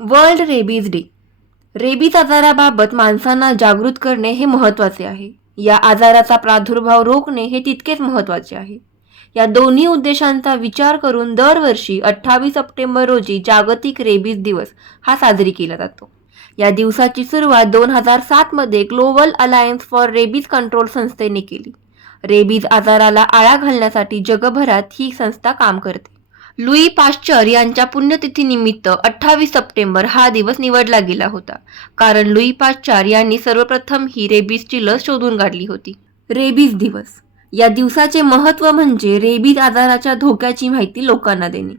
World rabies day. Rabies आजाराबाबत माणसांना जागृत करणे हे महत्त्वाचे आहे. या आजाराचा प्रादुर्भाव रोखणे हे तितकेच महत्त्वाचे आहे. या दोन्ही उद्देशांचा विचार करून दरवर्षी अठ्ठावीस सप्टेंबर रोजी जागतिक रेबीज दिवस हा साजरी केला जातो. या दिवसाची सुरुवात दोन हजार सातमध्ये global alliance for rabies control संस्थेने केली. रेबीज आजाराला आळा घालण्यासाठी जगभरात ही संस्था काम करते. लुई पाश्चर यांच्या पुण्यतिथीनिमित्त अठ्ठावीस सप्टेंबर हा दिवस निवडला गेला होता. कारण लुई पाश्चर यांनी सर्वप्रथम ही रेबीजची लस शोधून काढली होती. रेबीज दिवस. या दिवसाचे महत्त्व म्हणजे रेबीज आजाराच्या धोक्याची माहिती लोकांना देणे.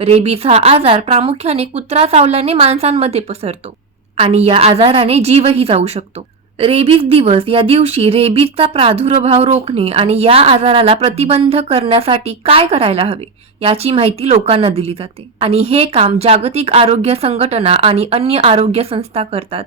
रेबीज हा आजार प्रामुख्याने कुत्रा चावल्याने माणसांमध्ये पसरतो आणि या आजाराने जीवही जाऊ शकतो. रेबीज दिवस या दिवशी रेबीजचा प्रादुर्भाव रोखणे आणि या आजाराला प्रतिबंध करण्यासाठी काय करायला हवे याची माहिती लोकांना दिली जाते. आणि हे काम जागतिक आरोग्य संघटना आणि अन्य आरोग्य संस्था करतात.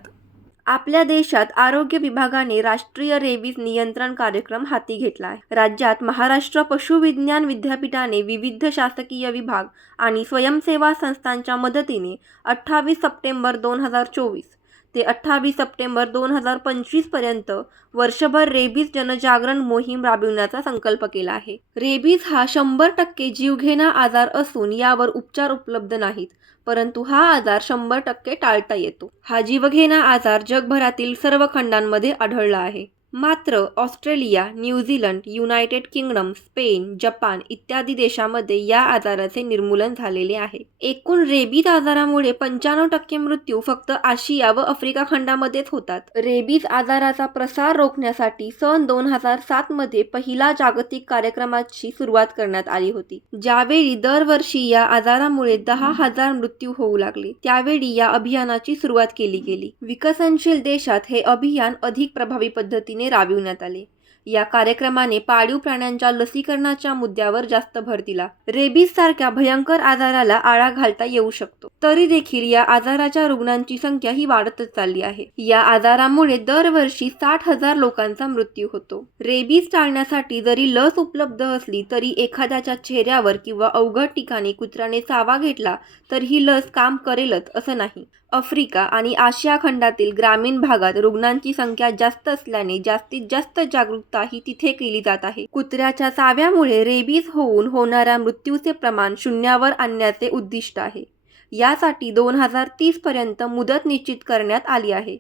आपल्या देशात आरोग्य विभागाने राष्ट्रीय रेबीज नियंत्रण कार्यक्रम हाती घेतला आहे. राज्यात महाराष्ट्र पशुविज्ञान विद्यापीठाने विविध शासकीय विभाग आणि स्वयंसेवा संस्थांच्या मदतीने अठ्ठावीस सप्टेंबर दोन हजार चोवीस ते अठ्ठावीस सप्टेंबर दोन हजार पंचवीसपर्यंत वर्षभर रेबीज जनजागरण मोहीम राबविण्याचा संकल्प केला आहे. रेबीज हा शंभर टक्के जीवघेणा आजार असून यावर उपचार उपलब्ध नाहीत परंतु हा आजार शंभर टक्के टाळता येतो. हा जीवघेणा आजार जगभरातील सर्व खंडांमध्ये आढळला आहे. मात्र Australia New Zealand United Kingdom Spain Japan इत्यादी देशामध्ये या आजाराचे निर्मूलन झालेले आहे. एकूण रेबीज आजारामुळे पंच्याण्णव टक्के मृत्यू फक्त आशिया व आफ्रिका खंडामध्येच होतात. रेबीज आजाराचा प्रसार रोखण्यासाठी सन दोन हजार सात मध्ये पहिला जागतिक कार्यक्रमाची सुरुवात करण्यात आली होती. ज्यावेळी दरवर्षी या आजारामुळे दहा हजार मृत्यू होऊ लागले त्यावेळी या अभियानाची सुरुवात केली गेली. विकसनशील देशात हे अभियान अधिक प्रभावी पद्धतीने राबविण्यात आले. या कार्यक्रमाने पाळीव प्राण्यांच्या लसीकरणाच्या मुद्द्यावर जास्त भर दिला. रेबीज सारख्या भयंकर आजाराला आळा घालता येऊ शकतो. तरी देखील या आजाराच्या रुग्णांची संख्या ही वाढतच चालली आहे. या आजारामुळे दरवर्षी साठ हजार लोकांचा मृत्यू होतो. रेबीज टाळण्यासाठी जरी लस उपलब्ध असली तरी एखाद्याच्या चेहऱ्यावर किंवा अवघड ठिकाणी कुत्र्याने चावा घेतला तर ही लस काम करेलच असं नाही. आफ्रिका आणि आशिया खंडातील ग्रामीण भागात रुग्णांची संख्या जास्त असल्याने जास्तीत जास्त जागरूक ही तिथे केली जात आहे. कुत्र्याच्या चाव्यामुळे रेबीज होऊन होणाऱ्या मृत्यूचे प्रमाण शून्यावर आणण्याचे उद्दिष्ट आहे. यासाठी दोन हजार तीस पर्यंत मुदत निश्चित करण्यात आली आहे.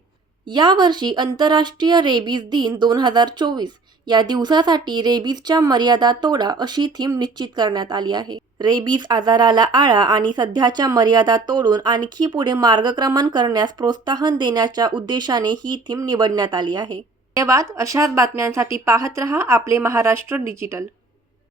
यावर्षी आंतरराष्ट्रीय रेबीज दिन दोन हजार चोवीस. या दिवसासाठी रेबीजच्या मर्यादा तोडा अशी थीम निश्चित करण्यात आली आहे. रेबीज आजाराला आळा आणि सध्याच्या मर्यादा तोडून आणखी पुढे मार्गक्रमण करण्यास प्रोत्साहन देण्याच्या उद्देशाने ही थीम निवडण्यात आली आहे. धन्यवाद. अशाच बातम्यांसाठी पाहत रहा आपले महाराष्ट्र डिजिटल.